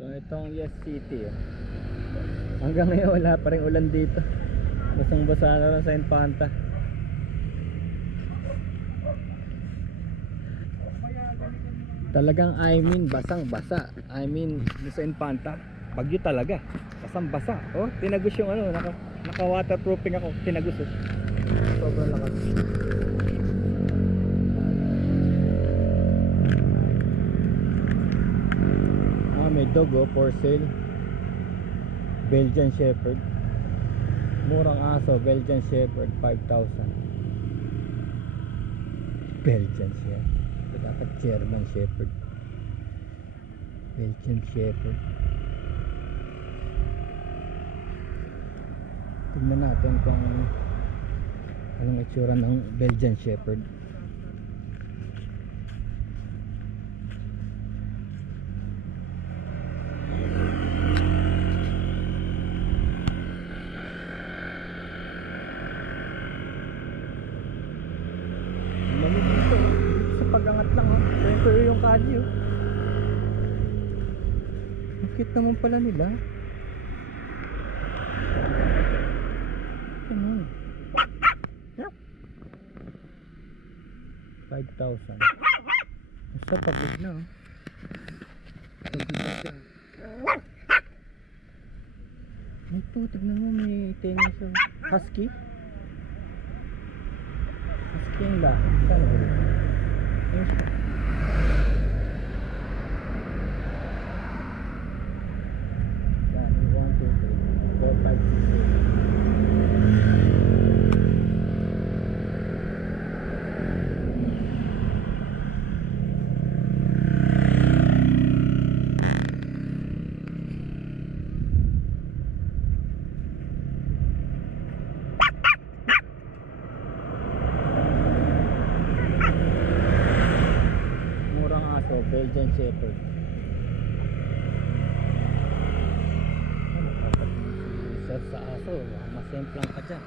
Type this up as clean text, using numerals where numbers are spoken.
So itong Yes City hanggang ngayon wala pa rin ulan dito. Basang basa na rin sa Infanta. Talagang basang basa. Sa Infanta bagyo talaga. Basang basa. Oh, tinagos yung naka waterproofing ako. Tinagos sobrang lakas. May dog for sale. Belgian Shepherd. Murang aso, Belgian Shepherd, 5,000. Belgian Shepherd. Dapat German Shepherd. Belgian Shepherd. Tignan natin kung anong itsura ng Belgian Shepherd. Pagangat lang ito yung kalyo. Bakit naman pala nila? Ano? 5,000. Basta pagod na Pagod na siya. Ito, tignan mo, may tenga siya. Husky? Husky yung lahat. Saan ba rin? Yan, 1, 2, 3, 4, 5, 6, 7. Belgian Shepherd. Ano sa aso, masemplang ka dyan.